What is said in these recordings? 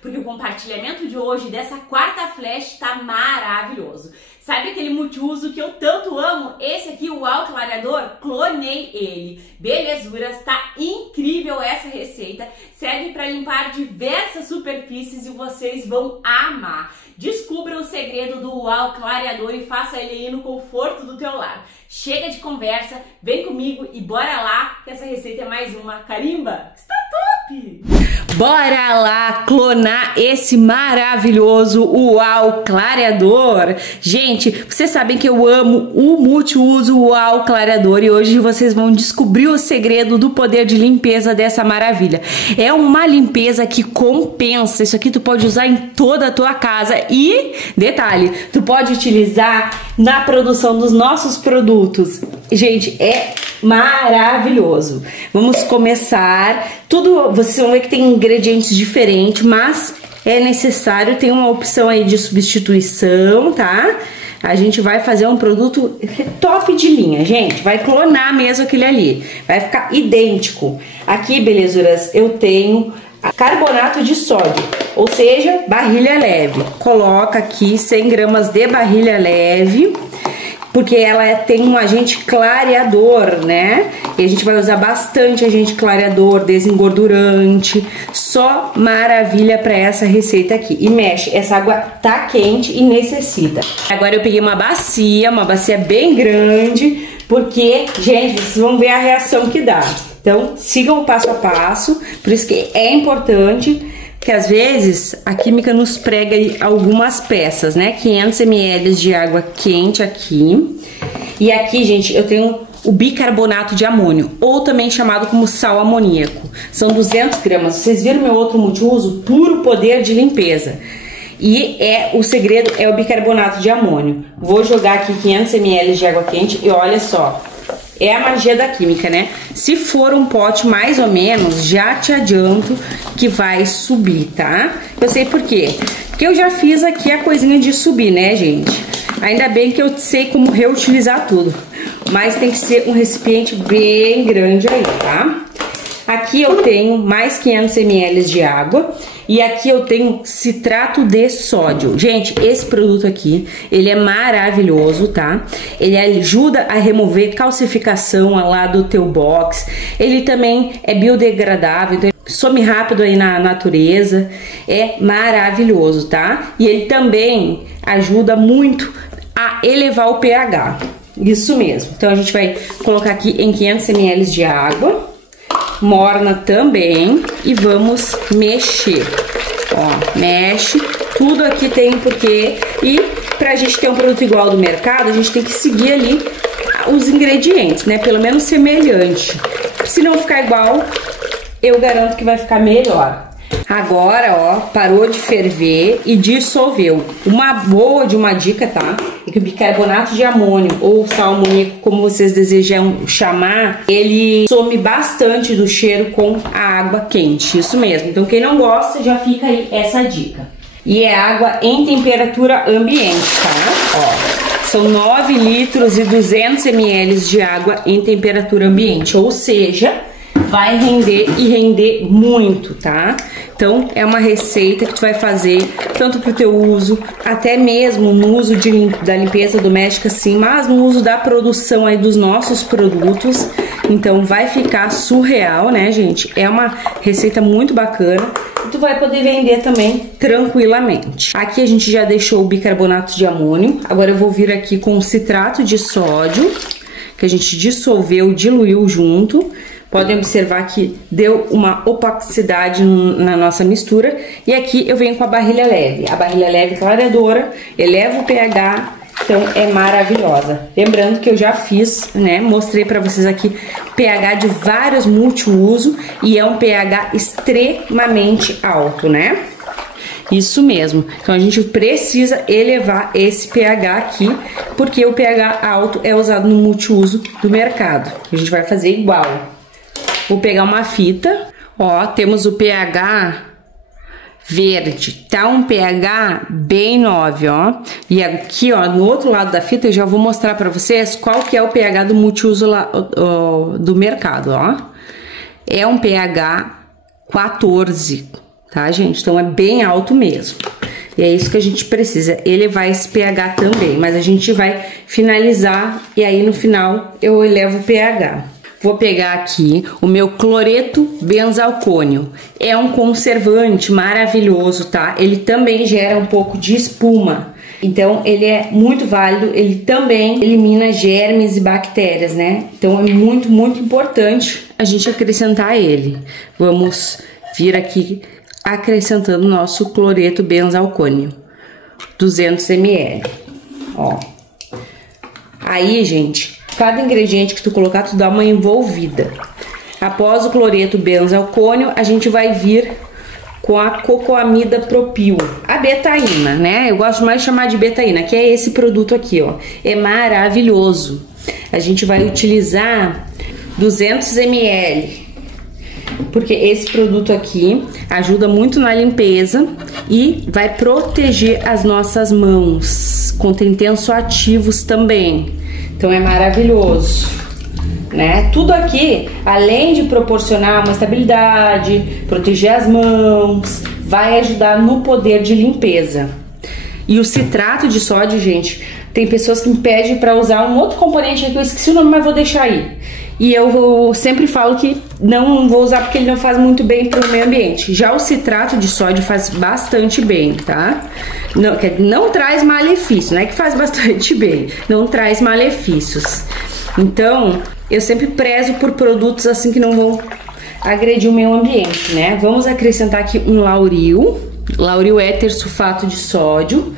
porque o compartilhamento de hoje dessa quarta flash tá maravilhoso. Sabe aquele multiuso que eu tanto amo? Esse aqui, o UAU Clareador, clonei ele. Belezuras, tá incrível essa receita. Serve para limpar diversas superfícies e vocês vão amar. Descubra o segredo do UAU Clareador e faça ele ir no conforto do teu lar. Chega de conversa, vem comigo e bora lá, que essa receita é mais uma carimba. Está top! Bora lá clonar esse maravilhoso UAU Clareador. Gente, vocês sabem que eu amo o multiuso UAU Clareador e hoje vocês vão descobrir o segredo do poder de limpeza dessa maravilha. É uma limpeza que compensa. Isso aqui tu pode usar em toda a tua casa e, detalhe, tu pode utilizar na produção dos nossos produtos. Gente, é maravilhoso. Vamos começar. Tudo, vocês vão ver que tem ingredientes diferentes, mas é necessário ter uma opção aí de substituição, tá? A gente vai fazer um produto top de linha, gente. Vai clonar mesmo aquele ali. Vai ficar idêntico. Aqui, belezuras, eu tenho carbonato de sódio, ou seja, barrilha leve. Coloca aqui 100 gramas de barrilha leve, porque ela tem um agente clareador, né? E a gente vai usar bastante agente clareador, desengordurante, só maravilha para essa receita aqui. E mexe, essa água tá quente e necessita. Agora eu peguei uma bacia bem grande, porque, gente, vocês vão ver a reação que dá. Então, sigam o passo a passo, por isso que é importante, que às vezes a química nos prega algumas peças, né? 500 ml de água quente aqui. E aqui, gente, eu tenho o bicarbonato de amônio, ou também chamado como sal amoníaco. São 200 gramas. Vocês viram meu outro multiuso? Puro poder de limpeza. E o segredo é o bicarbonato de amônio. Vou jogar aqui 500 ml de água quente e olha só. É a magia da química, né? Se for um pote mais ou menos, já te adianto que vai subir, tá? Eu sei por quê. Porque eu já fiz aqui a coisinha de subir, né, gente? Ainda bem que eu sei como reutilizar tudo. Mas tem que ser um recipiente bem grande aí, tá? Aqui eu tenho mais 500 ml de água e aqui eu tenho citrato de sódio. Gente, esse produto aqui, ele é maravilhoso, tá? Ele ajuda a remover calcificação lá do teu box. Ele também é biodegradável, então some rápido aí na natureza. É maravilhoso, tá? E ele também ajuda muito a elevar o pH. Isso mesmo. Então a gente vai colocar aqui em 500 ml de água morna também e vamos mexer. Ó, mexe, tudo aqui tem porquê. E pra gente ter um produto igual ao do mercado, a gente tem que seguir ali os ingredientes, né? Pelo menos semelhante. Se não ficar igual, eu garanto que vai ficar melhor. Agora, ó, parou de ferver e dissolveu. Uma boa de uma dica, tá? É que o bicarbonato de amônio ou sal amoníaco, como vocês desejam chamar, ele some bastante do cheiro com a água quente. Isso mesmo. Então, quem não gosta, já fica aí essa dica. E é água em temperatura ambiente, tá? Ó, são 9 litros e 200 ml de água em temperatura ambiente, ou seja, vai render e render muito, tá? Então, é uma receita que tu vai fazer tanto pro teu uso, até mesmo no uso da limpeza doméstica, sim, mas no uso da produção aí dos nossos produtos. Então, vai ficar surreal, né, gente? É uma receita muito bacana e tu vai poder vender também tranquilamente. Aqui a gente já deixou o bicarbonato de amônio. Agora eu vou vir aqui com o citrato de sódio, que a gente dissolveu, diluiu junto. Podem observar que deu uma opacidade na nossa mistura. E aqui eu venho com a barrilha leve. A barrilha leve clareadora, eleva o pH, então é maravilhosa. Lembrando que eu já fiz, né, mostrei pra vocês aqui pH de vários multiuso e é um pH extremamente alto, né? Isso mesmo. Então a gente precisa elevar esse pH aqui, porque o pH alto é usado no multiuso do mercado. A gente vai fazer igual. Vou pegar uma fita, ó, temos o pH verde, tá um pH bem 9, ó. E aqui, ó, no outro lado da fita eu já vou mostrar pra vocês qual que é o pH do multiuso lá, do mercado, ó. É um pH 14, tá, gente? Então é bem alto mesmo. E é isso que a gente precisa, elevar esse pH também, mas a gente vai finalizar e aí no final eu elevo o pH. Vou pegar aqui o meu cloreto benzalcônio. É um conservante maravilhoso, tá? Ele também gera um pouco de espuma. Então, ele é muito válido, ele também elimina germes e bactérias, né? Então, é muito, muito importante a gente acrescentar ele. Vamos vir aqui acrescentando nosso cloreto benzalcônio, 200 ml, ó. Aí, gente, cada ingrediente que tu colocar, tu dá uma envolvida. Após o cloreto benzalcônio, a gente vai vir com a cocoamida propil, a betaína, né? Eu gosto mais de chamar de betaína, que é esse produto aqui, ó. É maravilhoso. A gente vai utilizar 200 ml, porque esse produto aqui ajuda muito na limpeza e vai proteger as nossas mãos. Contém tensoativos também, então é maravilhoso, né? Tudo aqui, além de proporcionar uma estabilidade, proteger as mãos, vai ajudar no poder de limpeza. E o citrato de sódio, gente, tem pessoas que me pedem para usar um outro componente aqui, eu esqueci o nome, mas vou deixar aí. E eu sempre falo que não vou usar porque ele não faz muito bem para o meio ambiente. Já o citrato de sódio faz bastante bem, tá? Não traz malefícios, não é que faz bastante bem, não traz malefícios. Então, eu sempre prezo por produtos assim que não vão agredir o meio ambiente, né? Vamos acrescentar aqui um lauril éter sulfato de sódio.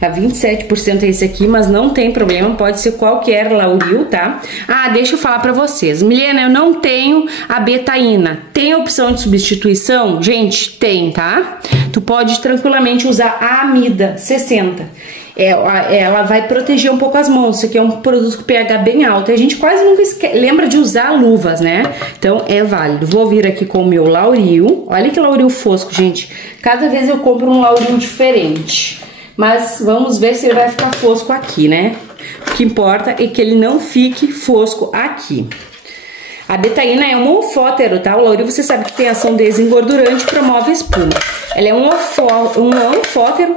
A 27% é esse aqui, mas não tem problema, pode ser qualquer lauril, tá? Ah, deixa eu falar pra vocês. Milena, eu não tenho a betaína. Tem a opção de substituição? Gente, tem, tá? Tu pode tranquilamente usar a amida 60. Ela vai proteger um pouco as mãos. Isso aqui é um produto com pH bem alto. E a gente quase nunca lembra de usar luvas, né? Então é válido. Vou vir aqui com o meu lauril. Olha que lauril fosco, gente. Cada vez eu compro um lauril diferente. Mas vamos ver se ele vai ficar fosco aqui, né? O que importa é que ele não fique fosco aqui. A betaína é um anfótero, tá? O lauril, você sabe que tem ação desengordurante e promove espuma. Ela é um anfótero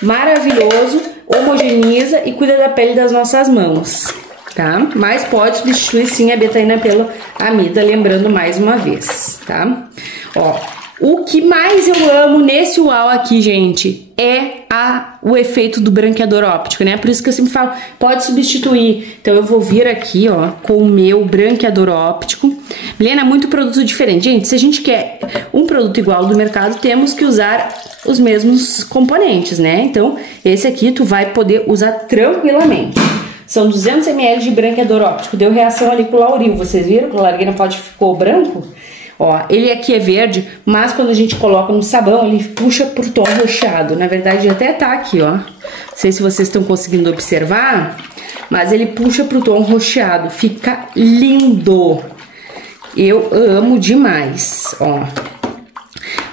maravilhoso, homogeneiza e cuida da pele das nossas mãos, tá? Mas pode substituir sim a betaína pela amida, lembrando mais uma vez, tá? Ó, o que mais eu amo nesse UAU aqui, gente, é o efeito do branqueador óptico, né? Por isso que eu sempre falo, pode substituir. Então eu vou vir aqui, ó, com o meu branqueador óptico. Milena, muito produto diferente. Gente, se a gente quer um produto igual do mercado, temos que usar os mesmos componentes, né? Então, esse aqui tu vai poder usar tranquilamente. São 200 ml de branqueador óptico. Deu reação ali com o lauril. Vocês viram que o largueira ficou branco? Ó, ele aqui é verde, mas quando a gente coloca no sabão, ele puxa pro tom roxado. Na verdade, até tá aqui, ó. Não sei se vocês estão conseguindo observar, mas ele puxa pro tom roxado. Fica lindo. Eu amo demais, ó.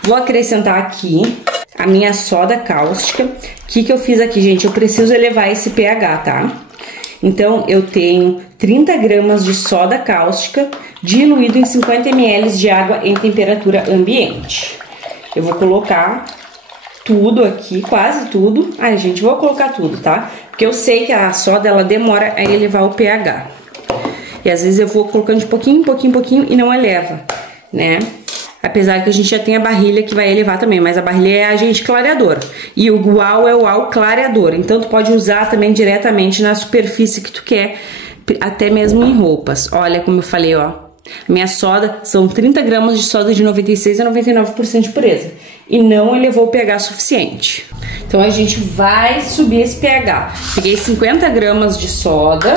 Vou acrescentar aqui a minha soda cáustica. O que eu fiz aqui, gente? Eu preciso elevar esse pH, tá? Então, eu tenho 30 gramas de soda cáustica diluído em 50 ml de água em temperatura ambiente. Eu vou colocar tudo aqui, quase tudo. Ai, gente, vou colocar tudo, tá? Porque eu sei que a soda, ela demora a elevar o pH. E às vezes eu vou colocando de pouquinho em pouquinho, pouquinho e não eleva, né? Apesar que a gente já tem a barrilha que vai elevar também, mas a barrilha é agente clareador. E o UAU é o UAU clareador. Então, tu pode usar também diretamente na superfície que tu quer, até mesmo em roupas. Olha como eu falei, ó. Minha soda são 30 gramas de soda de 96 a 99% de pureza. E não elevou o pH suficiente. Então, a gente vai subir esse pH. Peguei 50 gramas de soda.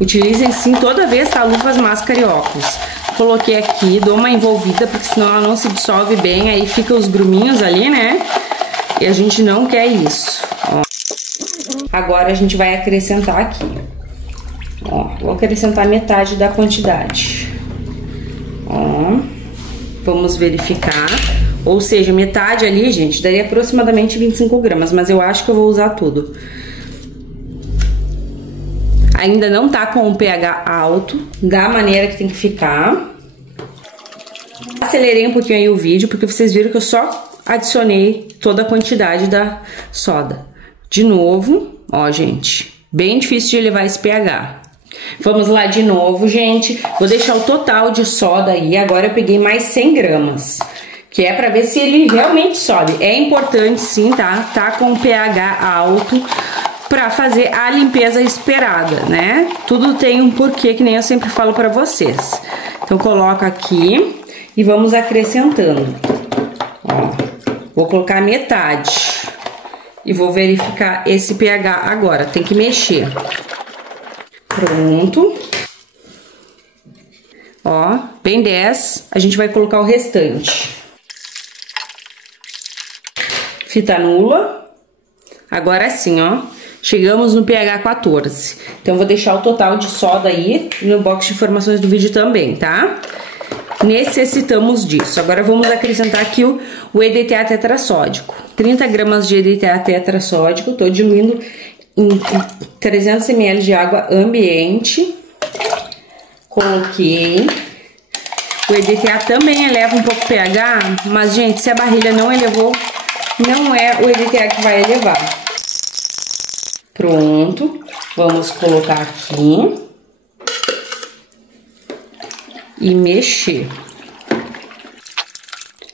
Utilizem sim toda vez, tá? Luvas, máscara e óculos. Coloquei aqui, dou uma envolvida, porque senão ela não se dissolve bem, aí fica os gruminhos ali, né? E a gente não quer isso, ó. Agora a gente vai acrescentar aqui. Ó, vou acrescentar metade da quantidade. Ó, vamos verificar. Ou seja, metade ali, gente, daria aproximadamente 25 gramas, mas eu acho que eu vou usar tudo. Ainda não tá com o pH alto, da maneira que tem que ficar. Acelerei um pouquinho aí o vídeo, porque vocês viram que eu só adicionei toda a quantidade da soda. De novo, ó, gente, bem difícil de levar esse pH. Vamos lá de novo, gente. Vou deixar o total de soda aí. Agora eu peguei mais 100 gramas. Que é pra ver se ele realmente sobe. É importante sim, tá? Tá com pH alto pra fazer a limpeza esperada, né? Tudo tem um porquê, que nem eu sempre falo pra vocês. Então coloca aqui e vamos acrescentando. Ó, vou colocar metade. E vou verificar esse pH agora. Tem que mexer. Pronto. Ó, bem 10. A gente vai colocar o restante. Fita nula. Agora sim, ó. Chegamos no pH 14. Então, vou deixar o total de soda aí no box de informações do vídeo também, tá? Necessitamos disso. Agora, vamos acrescentar aqui o EDTA tetrassódico. 30 gramas de EDTA tetrassódico. Tô diluindo em 300 ml de água ambiente. Coloquei. O EDTA também eleva um pouco o pH, mas, gente, se a barrilha não elevou, não é o EDTA que vai elevar. Pronto. Vamos colocar aqui. E mexer.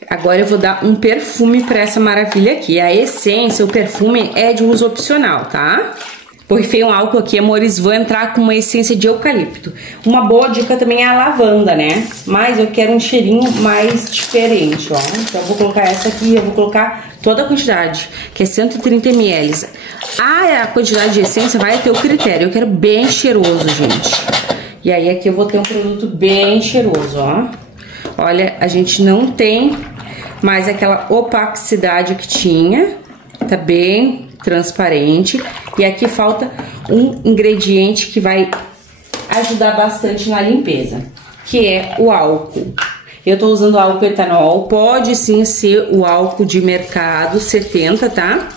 Agora eu vou dar um perfume para essa maravilha aqui. A essência, o perfume é de uso opcional, tá? Borrifei um álcool aqui, amores, vou entrar com uma essência de eucalipto. Uma boa dica também é a lavanda, né? Mas eu quero um cheirinho mais diferente, ó. Então eu vou colocar essa aqui, eu vou colocar toda a quantidade, que é 130 ml. A quantidade de essência vai ter o critério. Eu quero bem cheiroso, gente. E aí aqui eu vou ter um produto bem cheiroso, ó. Olha, a gente não tem mais aquela opacidade que tinha. Tá bem transparente. E aqui falta um ingrediente que vai ajudar bastante na limpeza, que é o álcool. Eu tô usando álcool etanol, pode sim ser o álcool de mercado 70, tá?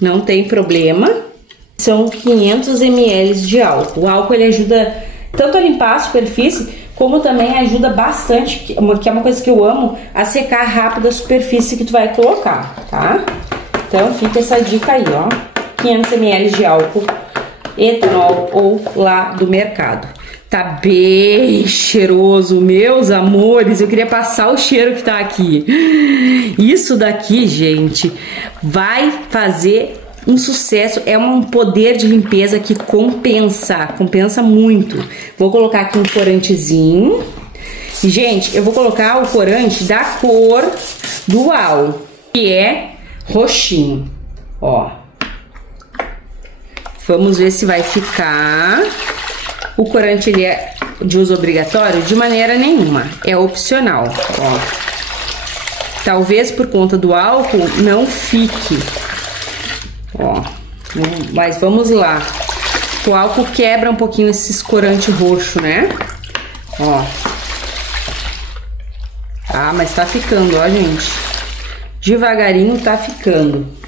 Não tem problema. São 500 ml de álcool. O álcool ele ajuda tanto a limpar a superfície, como também ajuda bastante, que é uma coisa que eu amo, a secar rápido a superfície que tu vai colocar, tá? Então fica essa dica aí, ó. 500 ml de álcool etanol ou lá do mercado. Tá bem cheiroso, meus amores. Eu queria passar o cheiro que tá aqui. Isso daqui, gente, vai fazer um sucesso. É um poder de limpeza que compensa muito. Vou colocar aqui um corantezinho. E, gente, eu vou colocar o corante da cor dual, que é roxinho, ó. Vamos ver se vai ficar. O corante, ele é de uso obrigatório? De maneira nenhuma, é opcional, ó. Talvez por conta do álcool não fique, ó. Mas vamos lá. O álcool quebra um pouquinho esses corante roxo, né? Ó. Ah, mas tá ficando, ó, gente. Devagarinho tá ficando.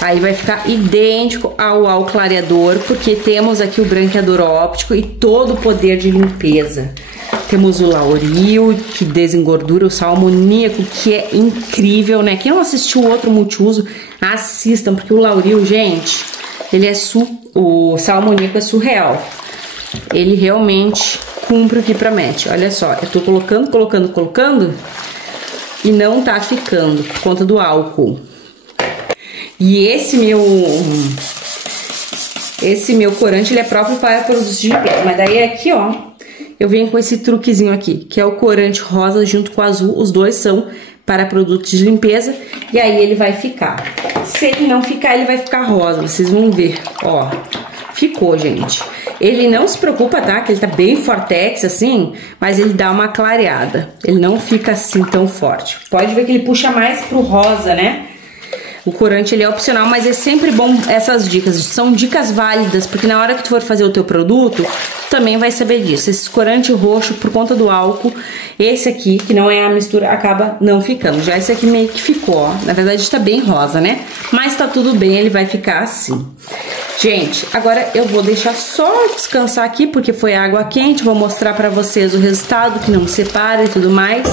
Aí vai ficar idêntico ao clareador, porque temos aqui o branqueador óptico e todo o poder de limpeza. Temos o lauril, que desengordura, o sal amoníaco, que é incrível, né? Quem não assistiu o outro multiuso, assistam, porque o lauril, gente, ele é o sal amoníaco é surreal. Ele realmente cumpre o que promete. Olha só, eu tô colocando e não tá ficando por conta do álcool. E esse meu corante, ele é próprio para produtos de limpeza. Mas daí aqui, ó, eu venho com esse truquezinho aqui, que é o corante rosa junto com o azul. Os dois são para produtos de limpeza. E aí ele vai ficar. Se ele não ficar, ele vai ficar rosa. Vocês vão ver, ó. Ficou, gente. Ele não se preocupa, tá? Que ele tá bem fortex, assim, mas ele dá uma clareada. Ele não fica assim tão forte. Pode ver que ele puxa mais pro rosa, né? O corante, ele é opcional, mas é sempre bom essas dicas. São dicas válidas, porque na hora que tu for fazer o teu produto, tu também vai saber disso. Esse corante roxo, por conta do álcool, esse aqui, que não é a mistura, acaba não ficando. Já esse aqui meio que ficou, ó. Na verdade, tá bem rosa, né? Mas tá tudo bem, ele vai ficar assim. Gente, agora eu vou deixar só descansar aqui, porque foi água quente. Vou mostrar pra vocês o resultado, que não separa e tudo mais.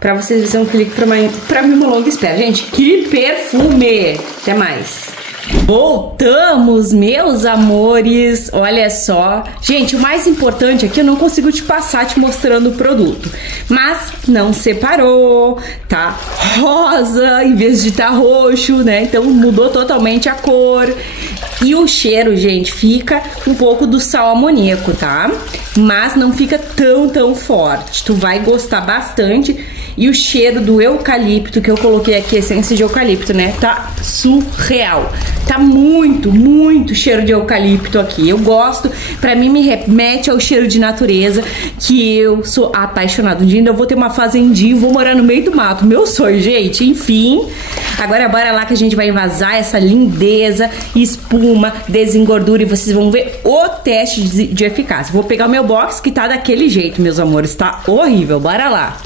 pra vocês fazerem um clique pra mim uma longa espera. Gente, que perfume! Até mais! Voltamos, meus amores, olha só. Gente, o mais importante aqui eu não consigo te passar te mostrando o produto, mas não separou, tá rosa em vez de tá roxo, né? Então mudou totalmente a cor. E o cheiro, gente, fica um pouco do sal amoníaco, tá? Mas não fica tão forte. Tu vai gostar bastante. E o cheiro do eucalipto que eu coloquei aqui, essência de eucalipto, né? Tá surreal. Tá muito cheiro de eucalipto aqui. Eu gosto, pra mim me remete ao cheiro de natureza, que eu sou apaixonada. Um dia ainda eu vou ter uma fazendinha, vou morar no meio do mato. Meu sonho, gente. Enfim, agora bora lá que a gente vai envasar essa lindeza, espuma, desengordura e vocês vão ver o teste de eficácia. Vou pegar o meu box que tá daquele jeito, meus amores. Tá horrível. Bora lá.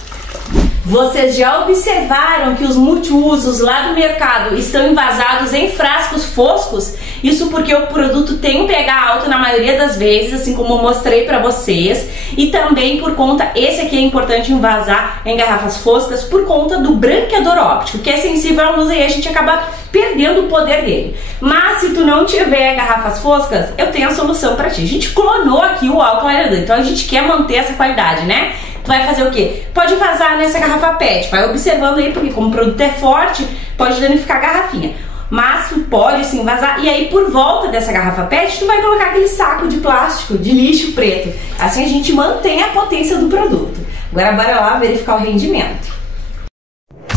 Vocês já observaram que os multiusos lá do mercado estão envasados em frascos foscos? Isso porque o produto tem um pH alto na maioria das vezes, assim como eu mostrei pra vocês. E também por conta, esse aqui é importante envasar em garrafas foscas por conta do branqueador óptico, que é sensível à luz e a gente acaba perdendo o poder dele. Mas se tu não tiver garrafas foscas, eu tenho a solução pra ti. A gente clonou aqui o álcool clareador, então a gente quer manter essa qualidade, né? Tu vai fazer o quê? Pode vazar nessa garrafa PET, vai observando aí, porque como o produto é forte, pode danificar a garrafinha. Mas tu pode sim vazar, e aí por volta dessa garrafa PET, tu vai colocar aquele saco de plástico, de lixo preto. Assim a gente mantém a potência do produto. Agora bora lá verificar o rendimento.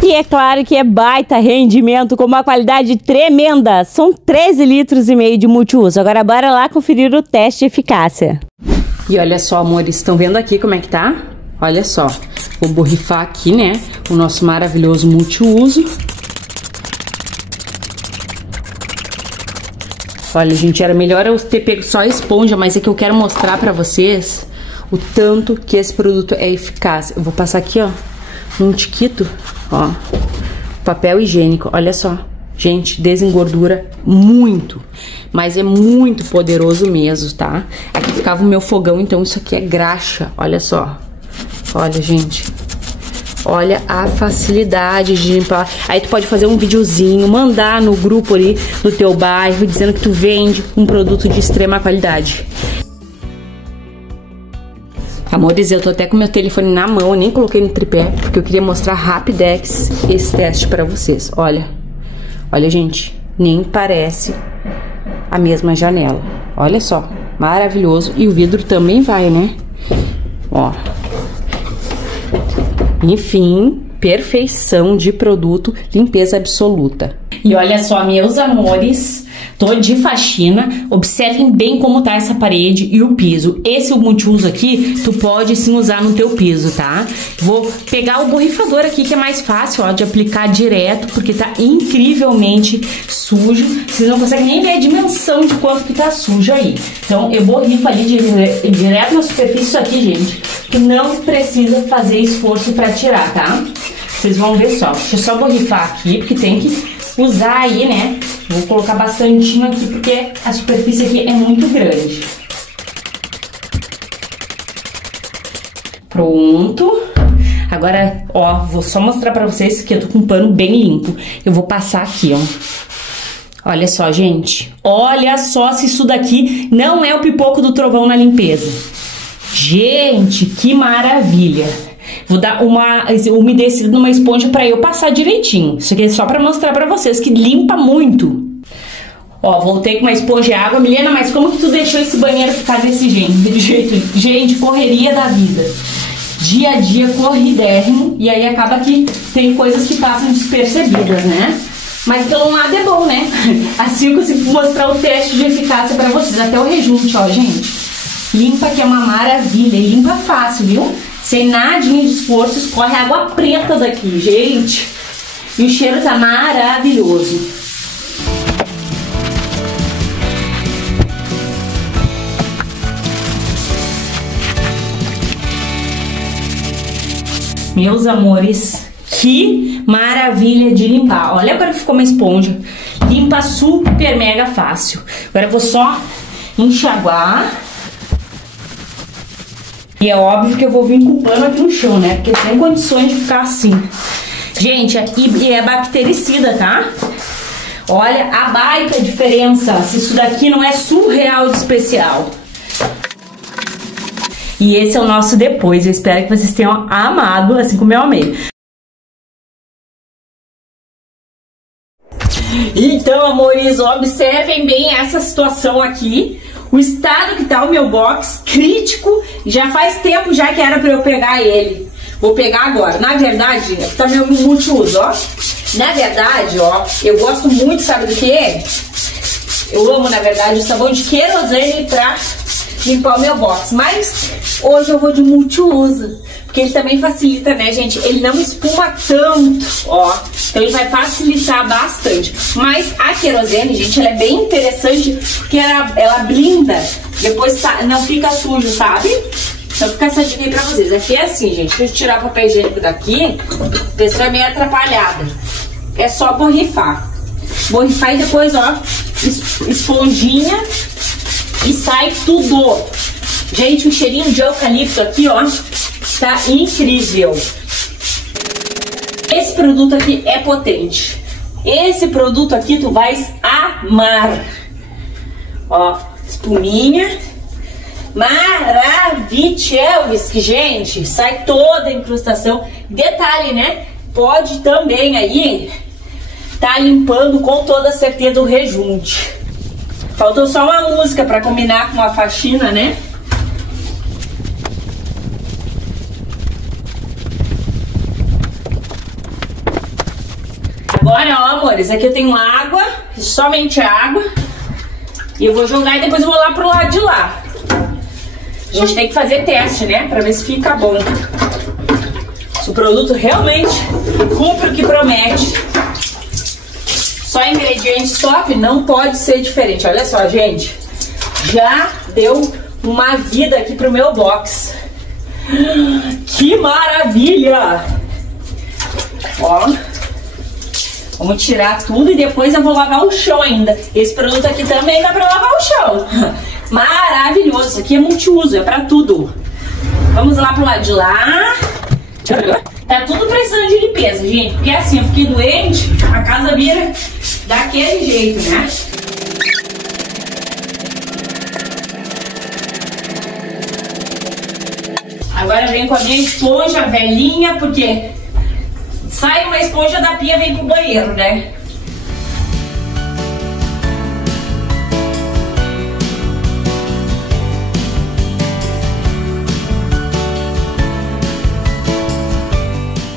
E é claro que é baita rendimento com uma qualidade tremenda. São 13,5 litros de multiuso. Agora bora lá conferir o teste de eficácia. E olha só, amores, estão vendo aqui como é que tá? Olha só, vou borrifar aqui, né, o nosso maravilhoso multiuso. Olha, gente, era melhor eu ter pego só a esponja, mas é que eu quero mostrar pra vocês o tanto que esse produto é eficaz. Eu vou passar aqui, ó, num tiquito, ó, papel higiênico, olha só. Gente, desengordura muito, mas é muito poderoso mesmo, tá? Aqui ficava o meu fogão, então isso aqui é graxa, olha só. Olha, gente, olha a facilidade de limpar. Aí tu pode fazer um videozinho, mandar no grupo ali do teu bairro, dizendo que tu vende um produto de extrema qualidade. Amores, eu tô até com meu telefone na mão, eu nem coloquei no tripé, porque eu queria mostrar rapidex esse teste pra vocês. Olha, olha, gente, nem parece a mesma janela. Olha só, maravilhoso. E o vidro também vai, né? Ó. Enfim, perfeição de produto, limpeza absoluta. E olha só, meus amores, tô de faxina. Observem bem como tá essa parede e o piso. Esse multiuso aqui, tu pode sim usar no teu piso, tá? Vou pegar o borrifador aqui, que é mais fácil, ó, de aplicar direto, porque tá incrivelmente sujo. Vocês não conseguem nem ver a dimensão de quanto que tá sujo aí. Então, eu borrifo ali direto na superfície isso aqui, gente, que não precisa fazer esforço pra tirar, tá? Vocês vão ver só. Deixa eu só borrifar aqui, porque tem que usar aí, né? Vou colocar bastantinho aqui, porque a superfície aqui é muito grande. Pronto. Agora, ó, vou só mostrar pra vocês que eu tô com um pano bem limpo. Eu vou passar aqui, ó. Olha só, gente. Olha só se isso daqui não é o pipoco do trovão na limpeza. Gente, que maravilha. Vou dar uma umedecida numa esponja pra eu passar direitinho. Isso aqui é só pra mostrar pra vocês que limpa muito. Ó, voltei com uma esponja e água. Milena, mas como que tu deixou esse banheiro ficar desse jeito? Gente, correria da vida. Dia a dia, corridérrimo. E aí acaba que tem coisas que passam despercebidas, né? Mas pelo lado é bom, né? Assim eu consigo mostrar o teste de eficácia pra vocês. Até o rejunte, ó, gente. Limpa que é uma maravilha. E limpa fácil, viu? Sem nadinha de esforço, escorre água preta daqui, gente. E o cheiro tá maravilhoso. Meus amores, que maravilha de limpar. Olha agora que ficou uma esponja. Limpa super mega fácil. Agora eu vou só enxaguar. E é óbvio que eu vou vir com o pano aqui no chão, né? Porque tem condições de ficar assim. Gente, e é bactericida, tá? Olha a baita diferença. Se isso daqui não é surreal de especial. E esse é o nosso depois. Eu espero que vocês tenham amado, assim como eu amei. Então, amores, observem bem essa situação aqui. O estado que tá o meu box, crítico. Já faz tempo já que era pra eu pegar ele. Vou pegar agora. Na verdade, aqui tá meu multiuso, ó. Na verdade, ó, eu gosto muito, sabe do que? Eu amo, na verdade, o sabão de querosene pra limpar o meu box. Mas hoje eu vou de multiuso, porque ele também facilita, né, gente? Ele não espuma tanto, ó. Então ele vai facilitar bastante. Mas a querosene, gente, ela é bem interessante, porque ela blinda. Depois não fica sujo, sabe? Então fica essa dica aí pra vocês. Aqui é assim, gente. Deixa eu tirar o papel higiênico daqui. A pessoa é meio atrapalhada. É só borrifar. Borrifar e depois, ó, esponjinha e sai tudo. Gente, o cheirinho de eucalipto aqui, ó, tá incrível. Esse produto aqui é potente. Esse produto aqui tu vais amar. Ó, espuminha. Maravilhoso, gente. Sai toda a incrustação. Detalhe, né? Pode também aí tá limpando com toda certeza o rejunte. Faltou só uma música para combinar com a faxina, né? Agora, ó, amores, aqui eu tenho água, somente água. E eu vou jogar e depois eu vou lá pro lado de lá. A gente tem que fazer teste, né? Pra ver se fica bom. Se o produto realmente cumpre o que promete. Só ingredientes top, não pode ser diferente. Olha só, gente. Já deu uma vida aqui pro meu box. Que maravilha! Ó. Vamos tirar tudo e depois eu vou lavar o chão ainda. Esse produto aqui também dá pra lavar o chão. Maravilhoso. Isso aqui é multiuso, é pra tudo. Vamos lá pro lado de lá. Tá tudo precisando de limpeza, gente. Porque assim, eu fiquei doente, a casa vira daquele jeito, né? Agora vem com a minha esponja velhinha, porque sai uma esponja da pia, vem pro banheiro, né?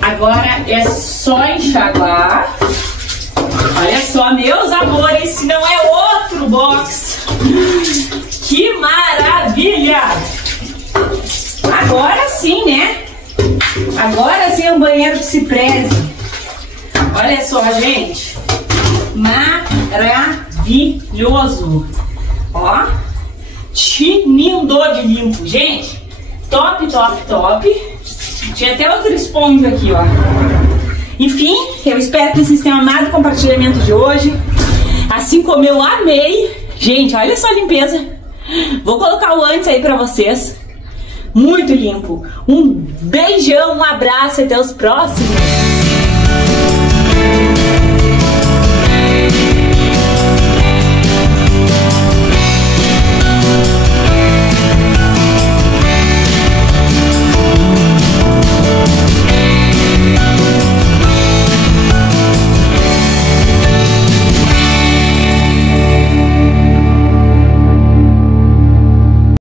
Agora é só enxaguar. Olha só, meus amores, se não é outro box. Que maravilha! Agora sim, né? Agora sim é um banheiro que se preze. Olha só, gente. Maravilhoso. Ó. Tinindo de limpo. Gente, top, top, top. Tinha até outra esponja aqui, ó. Enfim, eu espero que vocês tenham amado o compartilhamento de hoje. Assim como eu amei. Gente, olha só a limpeza. Vou colocar o antes aí pra vocês. Muito limpo. Um beijão, um abraço e até os próximos.